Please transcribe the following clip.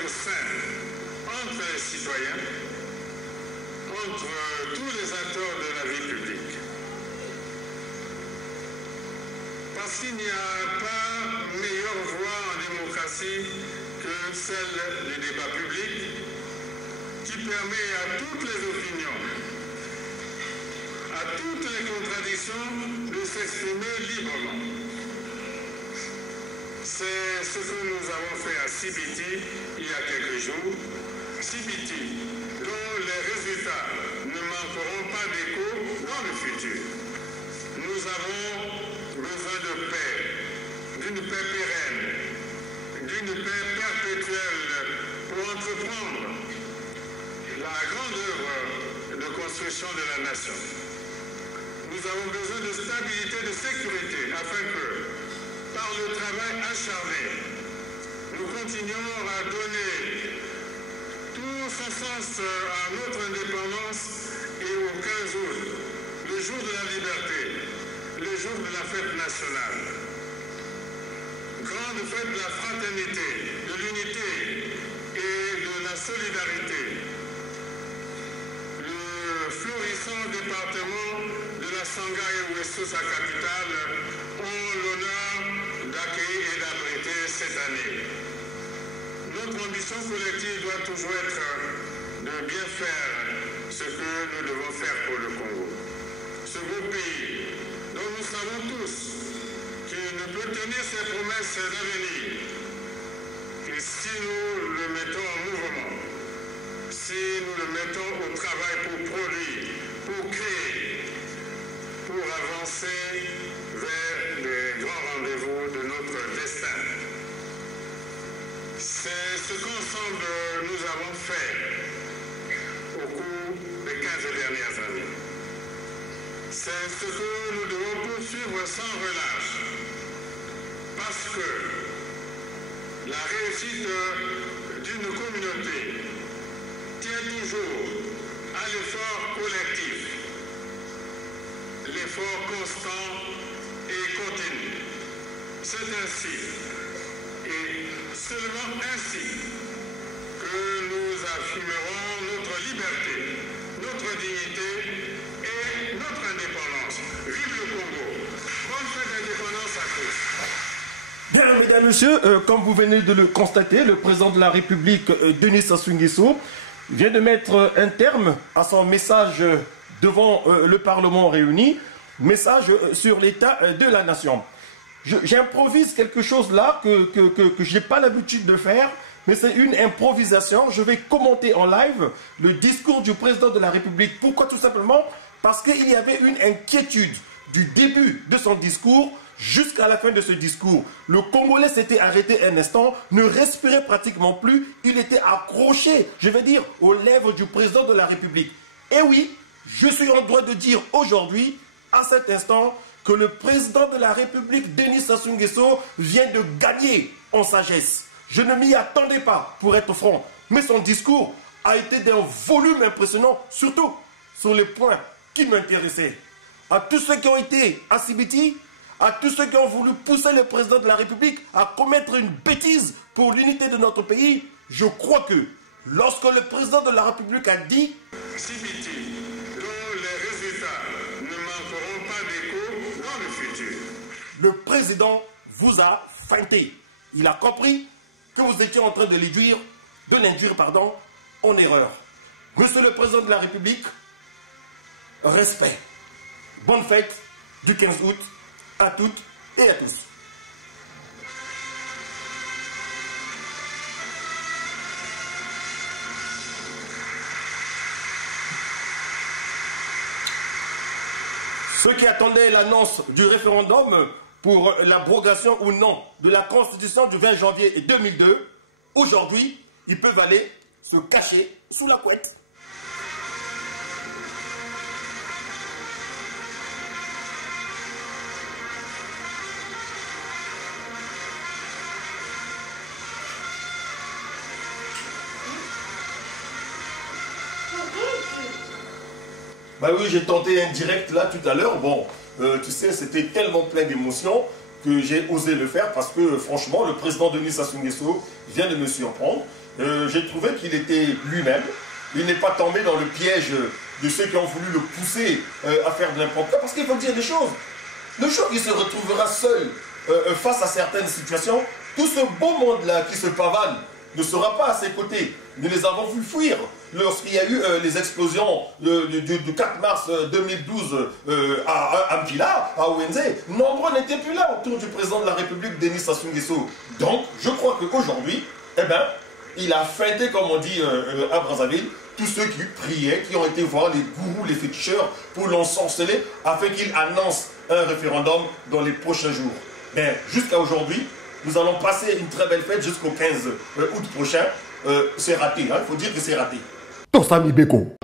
dialogue sain entre les citoyens, entre tous les acteurs de la vie publique. Parce qu'il n'y a pas meilleure voie en démocratie que celle du débat public qui permet à toutes les opinions, à toutes les contradictions de s'exprimer librement. C'est ce que nous avons fait à CBT il y a quelques jours. CBT, dont les résultats ne manqueront pas d'écho dans le futur. Nous avons besoin de paix, d'une paix pérenne, d'une paix perpétuelle pour entreprendre la grande œuvre de construction de la nation. Nous avons besoin de stabilité, de sécurité, afin que, par le travail acharné, nous continuons à donner tout son sens à notre indépendance et au 15 août, le jour de la liberté, le jour de la fête nationale. Grande fête de la fraternité, de l'unité et de la solidarité. Le florissant département de la Sangaye-Ouesso, sa capitale, ont l'honneur d'accueillir et d'abriter cette année. Notre ambition collective doit toujours être de bien faire ce que nous devons faire pour le Congo. Ce beau pays dont nous savons tous qu'il ne peut tenir ses promesses d'avenir. Et si nous le mettons en mouvement, si nous le mettons au travail pour produire, pour créer, pour avancer vers les grands rendez-vous de notre destin. C'est ce qu'ensemble nous avons fait au cours des 15 dernières années. C'est ce que nous devons poursuivre sans relâche. Parce que la réussite d'une communauté tient toujours à l'effort collectif, l'effort constant et continu. C'est ainsi, et seulement ainsi, que nous affirmerons notre liberté, notre dignité et notre indépendance. Vive le Congo! Bonne fête d'indépendance à tous! Bien, mesdames, messieurs, comme vous venez de le constater, le président de la République, Denis Sassou Nguesso, vient de mettre un terme à son message devant le Parlement réuni, message sur l'état de la nation. J'improvise quelque chose là que je n'ai pas l'habitude de faire, mais c'est une improvisation. Je vais commenter en live le discours du président de la République. Pourquoi? Tout simplement parce qu'il y avait une inquiétude du début de son discours jusqu'à la fin de ce discours. Le Congolais s'était arrêté un instant, ne respirait pratiquement plus, il était accroché, je vais dire, aux lèvres du président de la République. Et oui, je suis en droit de dire aujourd'hui, à cet instant, que le président de la République, Denis Sassou Nguesso, vient de gagner en sagesse. Je ne m'y attendais pas, pour être franc, mais son discours a été d'un volume impressionnant, surtout sur les points qui m'intéressaient. À tous ceux qui ont été à CBT, à tous ceux qui ont voulu pousser le président de la République à commettre une bêtise pour l'unité de notre pays, je crois que lorsque le président de la République a dit CBT, dont les résultats ne manqueront pas d'écho dans le futur. Le président vous a feinté. Il a compris que vous étiez en train de l'induire en erreur. Monsieur le président de la République, respect. Bonne fête du 15 août à toutes et à tous. Ceux qui attendaient l'annonce du référendum pour l'abrogation ou non de la Constitution du 20 janvier 2002, aujourd'hui, ils peuvent aller se cacher sous la couette. Bah oui, j'ai tenté un direct là tout à l'heure. Bon, tu sais, c'était tellement plein d'émotions que j'ai osé le faire parce que franchement, le président Denis Sassou Nguesso vient de me surprendre. j'ai trouvé qu'il était lui-même. Il n'est pas tombé dans le piège de ceux qui ont voulu le pousser à faire de n'importe quoi. Parce qu'il faut dire des choses. Le jour qu'il se retrouvera seul face à certaines situations, tout ce beau monde-là qui se pavane ne sera pas à ses côtés. Nous les avons vu fuir lorsqu'il y a eu les explosions du 4 mars 2012 à Mpila, à ONZ. Nombreux n'étaient plus là autour du président de la République, Denis Sassou Nguesso. Donc, je crois qu'aujourd'hui, eh ben, il a feinté, comme on dit à Brazzaville, tous ceux qui priaient, qui ont été voir les gourous, les féticheurs, pour l'ensorceler, afin qu'il annonce un référendum dans les prochains jours. Mais jusqu'à aujourd'hui, nous allons passer une très belle fête jusqu'au 15 août prochain. C'est raté, il faut dire que c'est raté. Tosami Beko.